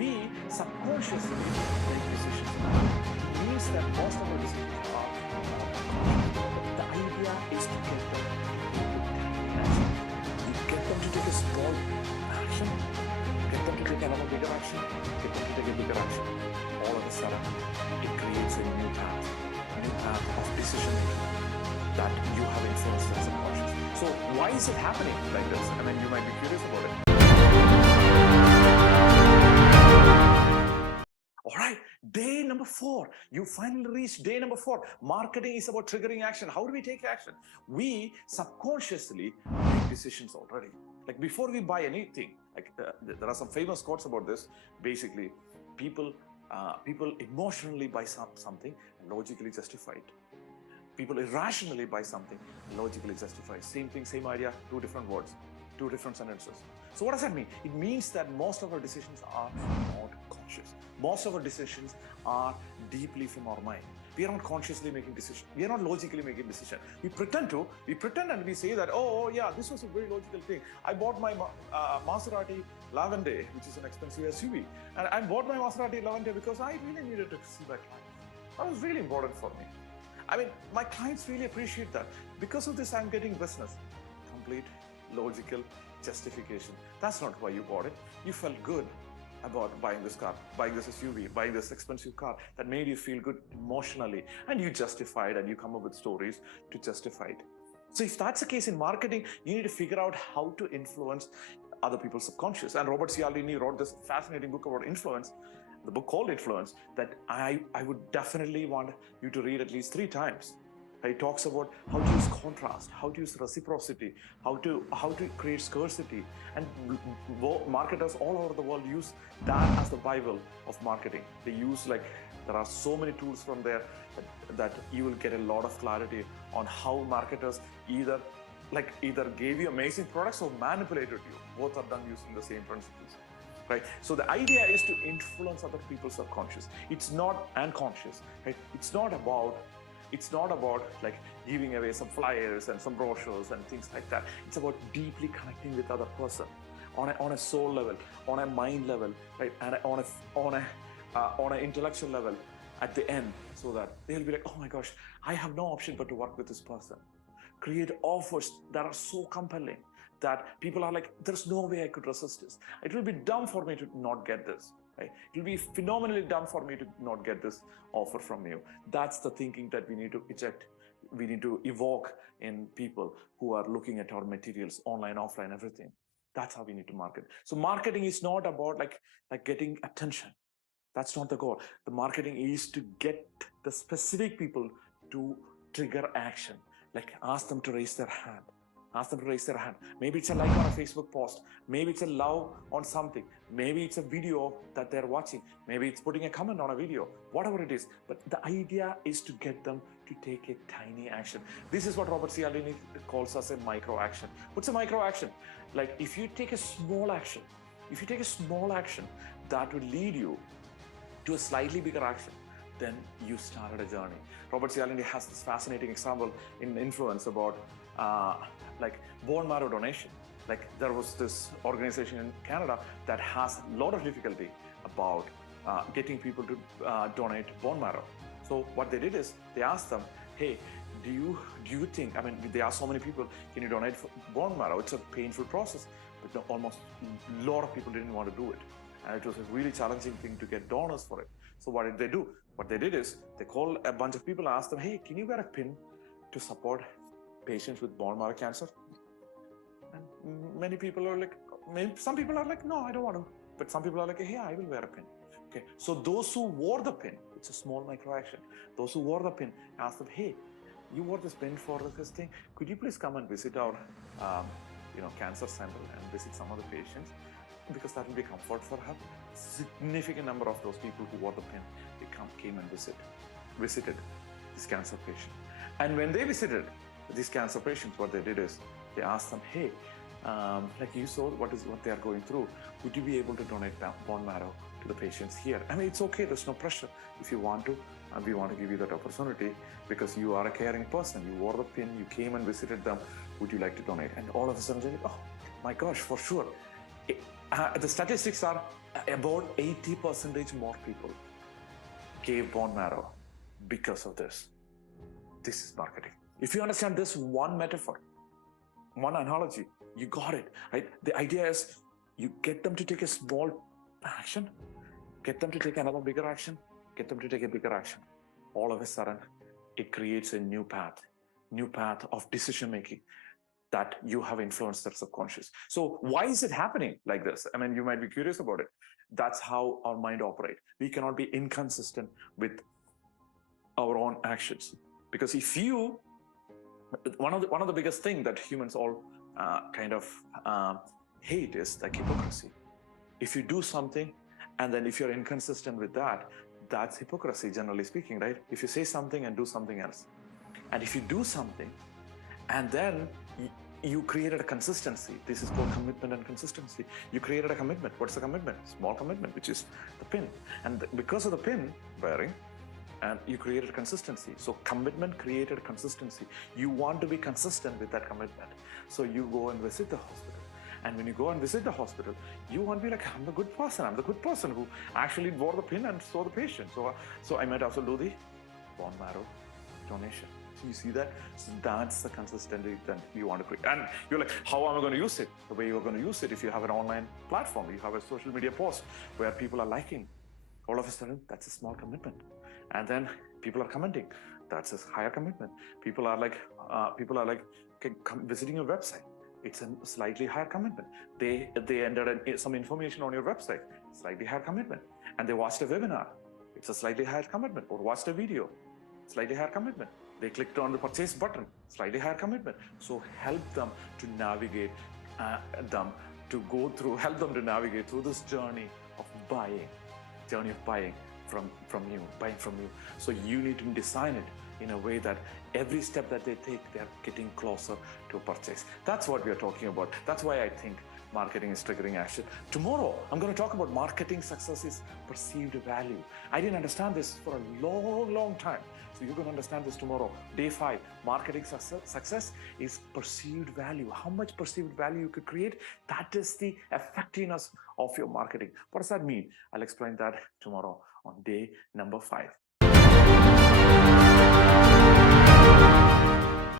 we subconsciously make decisions. It means that most of our decisions are the idea is to get them to action. You get them to take a small action, get them to take another bigger action, get them to take a bigger action. All of a sudden, it creates a new path of decision making that you have influenced as subconscious. So why is it happening like this? I mean, you might be curious about it. All right, day number 4. You finally reached day number 4. Marketing is about triggering action. How do we take action? We subconsciously make decisions already. Like before we buy anything, like there are some famous quotes about this. Basically, people emotionally buy something and logically justify it. People irrationally buy something and logically justify it. Same thing, same idea, 2 different words, 2 different sentences. So what does that mean? It means that most of our decisions are not conscious. Most of our decisions are deeply from our mind. We are not consciously making decisions. We are not logically making decisions. We pretend and we say that, oh yeah, this was a very logical thing. I bought my Maserati Lavande, which is an expensive SUV. And I bought my Maserati Lavande because I really needed to see my client. That was really important for me. I mean, my clients really appreciate that. Because of this, I'm getting business. Complete logical justification. That's not why you bought it. You felt good about buying this car, buying this SUV, buying this expensive car that made you feel good emotionally, and you justify it and you come up with stories to justify it. So if that's the case in marketing, you need to figure out how to influence other people's subconscious. And Robert Cialdini wrote this fascinating book about influence, the book called Influence, that I would definitely want you to read at least 3 times. He talks about how to use contrast, how to use reciprocity, how to create scarcity. And marketers all over the world use that as the Bible of marketing. They use, like, there are so many tools from there that you will get a lot of clarity on how marketers either gave you amazing products or manipulated you. Both are done using the same principles. Right? So the idea is to influence other people's subconscious. It's not unconscious. Right? It's not about like giving away some flyers and some brochures and things like that. It's about deeply connecting with other person on a soul level, on a mind level, right? And on an intellectual level at the end, so that they'll be like, oh my gosh, I have no option but to work with this person. Create offers that are so compelling that people are like, there's no way I could resist this. It will be dumb for me to not get this. Right? It will be phenomenally dumb for me to not get this offer from you. That's the thinking that we need to eject. We need to evoke in people who are looking at our materials, online, offline, everything. That's how we need to market. So marketing is not about like getting attention. That's not the goal. The marketing is to get the specific people to trigger action. Like ask them to raise their hand. Ask them to raise their hand. Maybe it's a like on a Facebook post. Maybe it's a love on something. Maybe it's a video that they're watching. Maybe it's putting a comment on a video. Whatever it is. But the idea is to get them to take a tiny action. This is what Robert Cialdini calls as a micro action. What's a micro action? Like if you take a small action, that will lead you to a slightly bigger action, then you started a journey. Robert Cialdini has this fascinating example in Influence about like bone marrow donation. Like there was this organization in Canada that has a lot of difficulty about getting people to donate bone marrow. So what they did is they asked them, hey, do you think, I mean, there are so many people, can you donate bone marrow? It's a painful process, but almost a lot of people didn't want to do it. And it was a really challenging thing to get donors for it. So what did they do? What they did is they called a bunch of people and asked them, hey, can you wear a pin to support patients with bone marrow cancer? And many people are like, some people are like, no, I don't want to. But some people are like, hey, I will wear a pin. Okay. So those who wore the pin, it's a small micro action. Those who wore the pin asked them, hey, you wore this pin for this thing. Could you please come and visit our cancer center and visit some of the patients? Because that will be comfort for her. Significant number of those people who wore the pin, they came and visited this cancer patient. And when they visited these cancer patients, what they did is they asked them, hey, like you saw what they are going through, would you be able to donate bone marrow to the patients here? I mean, it's okay, there's no pressure. If you want to, we want to give you that opportunity because you are a caring person. You wore the pin, you came and visited them. Would you like to donate? And all of a sudden, they're like, oh my gosh, for sure. The statistics are About 80% more people gave bone marrow because of this. This is marketing. If you understand this one metaphor, one analogy, you got it, right? The idea is you get them to take a small action, get them to take another bigger action, get them to take a bigger action. All of a sudden, it creates a new path of decision making that you have influenced their subconscious. So why is it happening like this? I mean, you might be curious about it. That's how our mind operates. We cannot be inconsistent with our own actions. Because if you, one of the biggest thing that humans all hate is like hypocrisy. If you do something and then if you're inconsistent with that, that's hypocrisy, generally speaking, right? If you say something and do something else. And if you do something and then you created a consistency. This is called commitment and consistency. You created a commitment. What's the commitment? Small commitment, which is the pin. And because of the pin wearing, and you created consistency. So commitment created consistency. You want to be consistent with that commitment. So you go and visit the hospital. And when you go and visit the hospital, you want to be like, I'm the good person. I'm the good person who actually wore the pin and saw the patient. So I might also do the bone marrow donation. So you see that? So that's the consistency that you want to create. And you're like, how am I going to use it? The way you're going to use it, if you have an online platform, you have a social media post where people are liking, all of a sudden, that's a small commitment. And then people are commenting. That's a higher commitment. People are like, visiting your website. It's a slightly higher commitment. They entered some information on your website, slightly higher commitment. And they watched a webinar. It's a slightly higher commitment. Or watched a video, slightly higher commitment. They clicked on the purchase button, slightly higher commitment. So help them to navigate help them to navigate through this journey of buying from you. So you need to design it in a way that every step that they take, they're getting closer to a purchase. That's what we are talking about. That's why I think marketing is triggering action. Tomorrow, I'm going to talk about marketing success is perceived value. I didn't understand this for a long time. So you're going to understand this tomorrow. Day 5, marketing success is perceived value. How much perceived value you could create, that is the effectiveness of your marketing. What does that mean? I'll explain that tomorrow on day number 5.